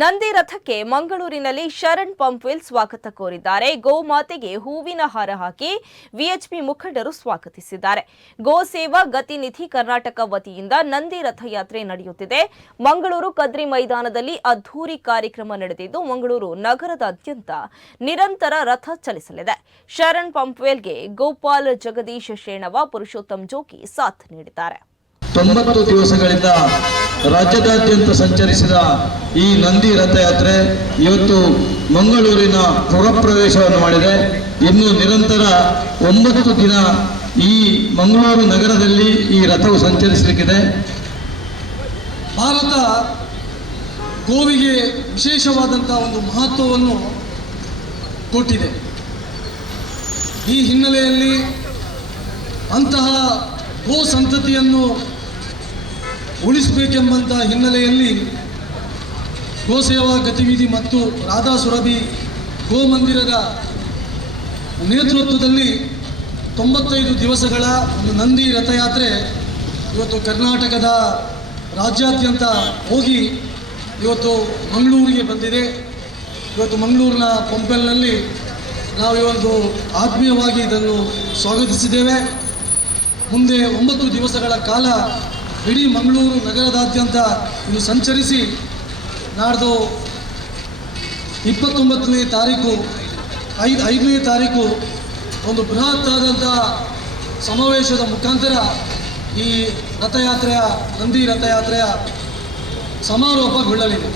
ನಂದಿ ರಥಕ್ಕೆ ಮಂಗಳೂರಿನಲ್ಲಿ ಶರಣ್ ಪಂಪ್ವೆಲ್ ಸ್ವಾಗತ ಕೋರಿದ್ದಾರೆ. ಗೋಮಾತೆಗೆ ಹೂವಿನ ಹಾರ ಹಾಕಿ ವಿಎಚ್ಪಿ ಮುಖಂಡರು ಸ್ವಾಗತಿಸಿದ್ದಾರೆ. ಗೋ ಸೇವಾ ಗತಿನಿಧಿ ಕರ್ನಾಟಕ ವತಿಯಿಂದ ನಂದಿ ರಥಯಾತ್ರೆ ನಡೆಯುತ್ತಿದೆ. ಮಂಗಳೂರು ಕದ್ರಿ ಮೈದಾನದಲ್ಲಿ ಅದ್ಧೂರಿ ಕಾರ್ಯಕ್ರಮ ನಡೆದಿದ್ದು, ಮಂಗಳೂರು ನಗರದಾದ್ಯಂತ ನಿರಂತರ ರಥ ಚಲಿಸಲಿದೆ. ಶರಣ್ ಪಂಪ್ವೆಲ್ಗೆ ಗೋಪಾಲ್ ಜಗದೀಶ್ ಶೇಣವ ಪುರುಷೋತ್ತಮ್ ಜೋಗಿ ಸಾಥ್ ನೀಡಿದ್ದಾರೆ. ತೊಂಬತ್ತು ದಿವಸಗಳಿಂದ ರಾಜ್ಯದಾದ್ಯಂತ ಸಂಚರಿಸಿದ ಈ ನಂದಿ ರಥಯಾತ್ರೆ ಇವತ್ತು ಮಂಗಳೂರಿನ ಪುರಪ್ರವೇಶವನ್ನು ಮಾಡಿದೆ. ಇನ್ನು ನಿರಂತರ ಒಂಬತ್ತು ದಿನ ಈ ಮಂಗಳೂರು ನಗರದಲ್ಲಿ ಈ ರಥವು ಸಂಚರಿಸಲಿಕ್ಕಿದೆ. ಭಾರತ ಗೋವಿಗೆ ವಿಶೇಷವಾದಂಥ ಒಂದು ಮಹತ್ವವನ್ನು ಕೊಟ್ಟಿದೆ. ಈ ಹಿನ್ನೆಲೆಯಲ್ಲಿ ಅಂತಹ ಗೋ ಸಂತತಿಯನ್ನು ಉಳಿಸಬೇಕೆಂಬಂತಹ ಹಿನ್ನೆಲೆಯಲ್ಲಿ ಗೋಸೇವಾ ಗತಿವಿಧಿ ಮತ್ತು ರಾಧಾ ಸುರಭಿ ಗೋಮಂದಿರದ ನೇತೃತ್ವದಲ್ಲಿ ತೊಂಬತ್ತೈದು ದಿವಸಗಳ ಒಂದು ನಂದಿ ರಥಯಾತ್ರೆ ಇವತ್ತು ಕರ್ನಾಟಕದ ರಾಜ್ಯಾದ್ಯಂತ ಹೋಗಿ ಇವತ್ತು ಮಂಗಳೂರಿಗೆ ಬಂದಿದೆ. ಇವತ್ತು ಮಂಗಳೂರಿನ ಪಂಪೆಲ್ನಲ್ಲಿ ನಾವು ಇವತ್ತು ಆತ್ಮೀಯವಾಗಿ ಇದನ್ನು ಸ್ವಾಗತಿಸಿದ್ದೇವೆ. ಮುಂದೆ ಒಂಬತ್ತು ದಿವಸಗಳ ಕಾಲ ಇಡೀ ಮಂಗಳೂರು ನಗರದಾದ್ಯಂತ ಇದು ಸಂಚರಿಸಿ ನಾಡ್ದು ಇಪ್ಪತ್ತೊಂಬತ್ತನೇ ತಾರೀಕು, ಐದು, ಐದನೇ ತಾರೀಕು ಒಂದು ಬೃಹತ್ ಆದಂಥ ಸಮಾವೇಶದ ಮುಖಾಂತರ ಈ ರಥಯಾತ್ರೆಯ, ನಂದಿ ರಥಯಾತ್ರೆಯ ಸಮಾರೋಪಗೊಳ್ಳಲಿದೆ